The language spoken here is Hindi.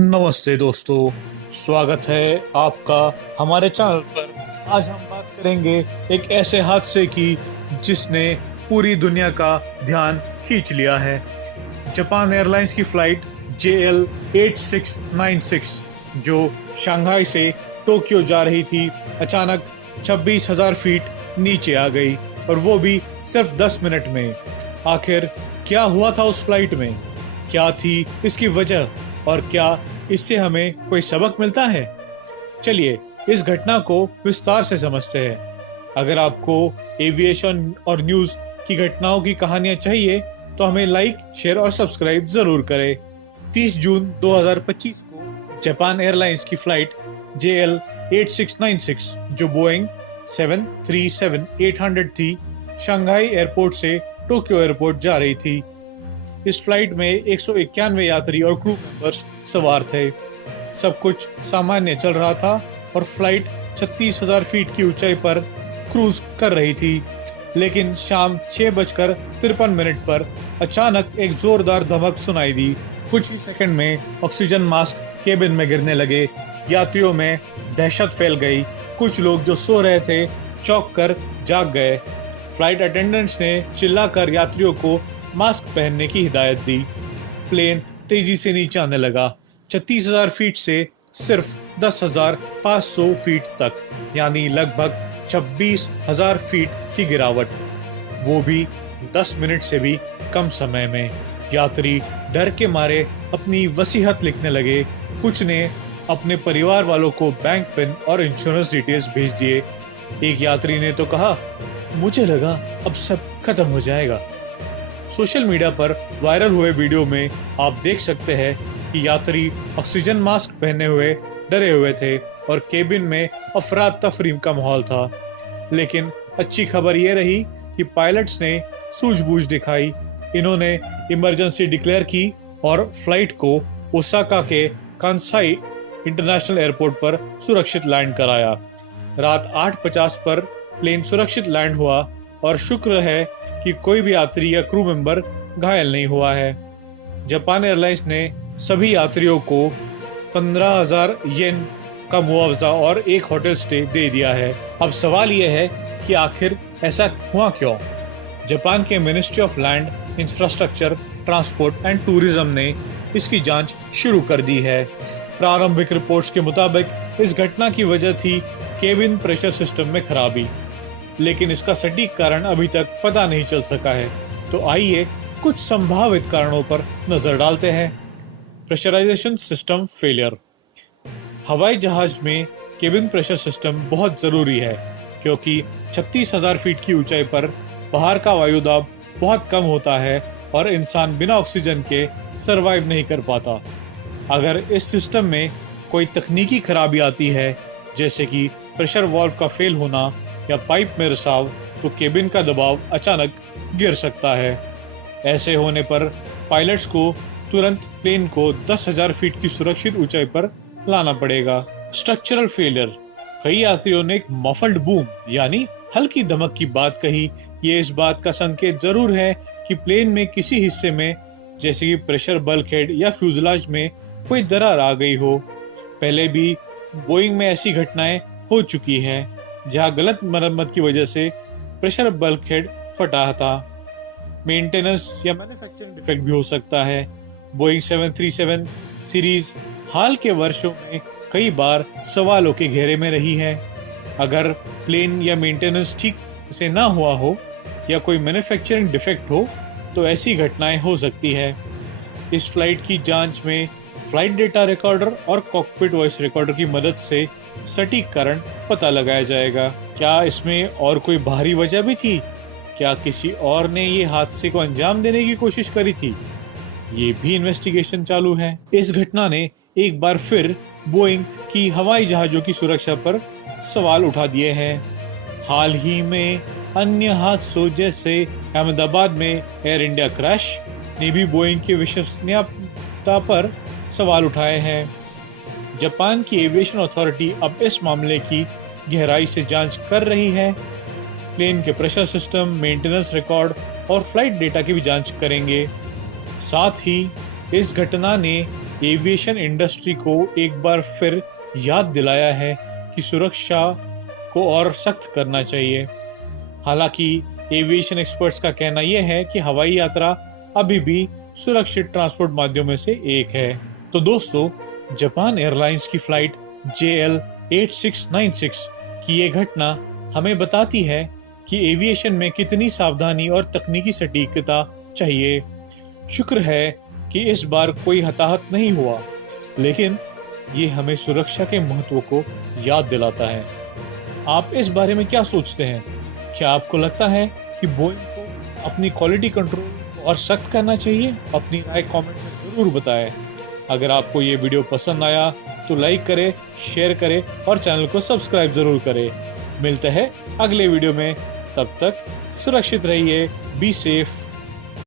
नमस्ते दोस्तों, स्वागत है आपका हमारे चैनल पर। आज हम बात करेंगे एक ऐसे हादसे की जिसने पूरी दुनिया का ध्यान खींच लिया है। जापान एयरलाइंस की फ्लाइट JL 8696 जो शंघाई से टोक्यो जा रही थी, अचानक 26,000 फीट नीचे आ गई, और वो भी सिर्फ 10 मिनट में। आखिर क्या हुआ था उस फ्लाइट में? क्या थी इसकी वजह, और क्या इससे हमें कोई सबक मिलता है? चलिए इस घटना को विस्तार से समझते हैं। अगर आपको एविएशन और न्यूज़ की घटनाओं की कहानियां चाहिए तो हमें लाइक, शेयर और सब्सक्राइब जरूर करें। 30 जून 2025 को जापान एयरलाइंस की फ्लाइट JL 8696 जो बोइंग 737-800 थी, शंघाई एयरपोर्ट से टोक्यो एयरपोर्ट जा रही थी। इस फ्लाइट में 191 यात्री और क्रू मेंबर्स सवार थे। सब कुछ सामान्य चल रहा था और फ्लाइट 36,000 फीट की ऊंचाई पर क्रूज कर रही थी। लेकिन शाम 6:53 पर अचानक एक जोरदार धमक सुनाई दी। कुछ ही सेकंड में ऑक्सीजन मास्क केबिन में गिरने लगे। यात्रियों में दहशत फैल गई। कुछ लोग जो सो रहे थे चौंक कर जाग गए। फ्लाइट अटेंडेंट्स ने चिल्लाकर यात्रियों को मास्क पहनने की हिदायत दी। प्लेन तेजी से नीचे आने लगा, 36,000 फीट से सिर्फ 10,500 फीट तक, यानी लगभग 26,000 फीट की गिरावट, वो भी 10 मिनट से भी कम समय में। यात्री डर के मारे अपनी वसीयत लिखने लगे। कुछ ने अपने परिवार वालों को बैंक पिन और इंश्योरेंस डिटेल्स भेज दिए। एक यात्री ने तो कहा, मुझे लगा अब सब खत्म हो जाएगा। सोशल मीडिया पर वायरल हुए वीडियो में आप देख सकते हैं कि यात्री ऑक्सीजन मास्क पहने हुए डरे हुए थे और केबिन में अफरा तफरी का माहौल था। लेकिन अच्छी खबर यह रही कि पायलट्स ने सूझबूझ दिखाई। इन्होंने इमरजेंसी डिक्लेयर की और फ्लाइट को ओसाका के कांसाई इंटरनेशनल एयरपोर्ट पर सुरक्षित लैंड कराया। रात 8:50 पर प्लेन सुरक्षित लैंड हुआ और शुक्र है कि कोई भी यात्री या क्रू मेंबर घायल नहीं हुआ है। जापान एयरलाइंस ने सभी यात्रियों को 15,000 येन का मुआवजा और एक होटल स्टे दे दिया है। अब सवाल यह है कि आखिर ऐसा हुआ क्यों? जापान के ministry of land infrastructure, transport and tourism ने इसकी जांच शुरू कर दी है। प्रारंभिक रिपोर्ट्स के मुताबिक इस घटना की वजह थी केबिन प्रेशर सिस्टम में खराबी, लेकिन इसका सटीक कारण अभी तक पता नहीं चल सका है। तो आइए कुछ संभावित कारणों पर नजर डालते हैं। Pressurisation system failure. हवाई जहाज में केबिन प्रेशर सिस्टम बहुत जरूरी है, क्योंकि 36,000 फीट की ऊंचाई पर बाहर का वायु दाब बहुत कम होता है और इंसान बिना ऑक्सीजन के सरवाइव नहीं कर पाता। अगर इस सिस्टम में कोई तकनीकी खराबी आती है, जैसे कि प्रेशर वाल्व का फेल होना या पाइप में रिसाव, तो केबिन का दबाव अचानक गिर सकता है। ऐसे होने पर पायलट्स को तुरंत प्लेन को 10,000 फीट की सुरक्षित ऊंचाई पर लाना पड़ेगा। Structural failure. कई यात्रियों ने एक मफल्ड बूम यानी हल्की धमक की बात कही। ये इस बात का संकेत जरूर है कि प्लेन में किसी हिस्से में, जैसे कि प्रेशर बल्कहेड या फ्यूजलाज में, कोई दरार आ गई हो। पहले भी बोइंग में ऐसी घटनाएं हो चुकी हैं, जहां गलत मरम्मत की वजह से प्रेशर बल्कहेड फटा था। मेंटेनेंस या मैन्युफैक्चरिंग डिफेक्ट भी हो सकता है। बोइंग 737 सीरीज हाल के वर्षों में कई बार सवालों के घेरे में रही है। अगर प्लेन या मेंटेनेंस ठीक से ना हुआ हो या कोई मैन्युफैक्चरिंग डिफेक्ट हो तो ऐसी घटनाएं हो सकती है। इस फ्लाइट की जांच में फ्लाइट डेटा रिकॉर्डर और कॉकपिट वॉइस रिकॉर्डर की मदद से सटीक कारण पता लगाया जाएगा। क्या इसमें और कोई बाहरी वजह भी थी? क्या किसी और ने ये हादसे को अंजाम देने की कोशिश करी थी? ये भी इन्वेस्टिगेशन चालू है। इस घटना ने एक बार फिर बोइंग की हवाई जहाजों की सुरक्षा पर सवाल उठा दिए हैं। हाल ही में अन्य हादसों जैसे अहमदाबाद में एयर इंडिया क्रैश ने भी बोइंग की विश्वसनीयता पर सवाल उठाए हैं। जापान की एविएशन अथॉरिटी अब इस मामले की गहराई से जांच कर रही है। प्लेन के प्रेशर सिस्टम, मेंटेनेंस रिकॉर्ड और फ्लाइट डेटा की भी जांच करेंगे। साथ ही इस घटना ने एविएशन इंडस्ट्री को एक बार फिर याद दिलाया है कि सुरक्षा को और सख्त करना चाहिए। हालांकि एविएशन एक्सपर्ट्स का कहना यह है कि हवाई यात्रा अभी भी सुरक्षित ट्रांसपोर्ट माध्यमों में से एक है। तो दोस्तों, जापान एयरलाइंस की फ्लाइट JL8696 की ये घटना हमें बताती है कि एविएशन में कितनी सावधानी और तकनीकी सटीकता चाहिए। शुक्र है कि इस बार कोई हताहत नहीं हुआ, लेकिन ये हमें सुरक्षा के महत्व को याद दिलाता है। आप इस बारे में क्या सोचते हैं? क्या आपको लगता है कि बोइंग को अपनी क्वालिटी कंट्रोल और सख्त करना चाहिए? अपनी राय कमेंट में जरूर बताएं। अगर आपको ये वीडियो पसंद आया तो लाइक करें, शेयर करें और चैनल को सब्सक्राइब जरूर करें। मिलते हैं अगले वीडियो में, तब तक सुरक्षित रहिए, बी सेफ।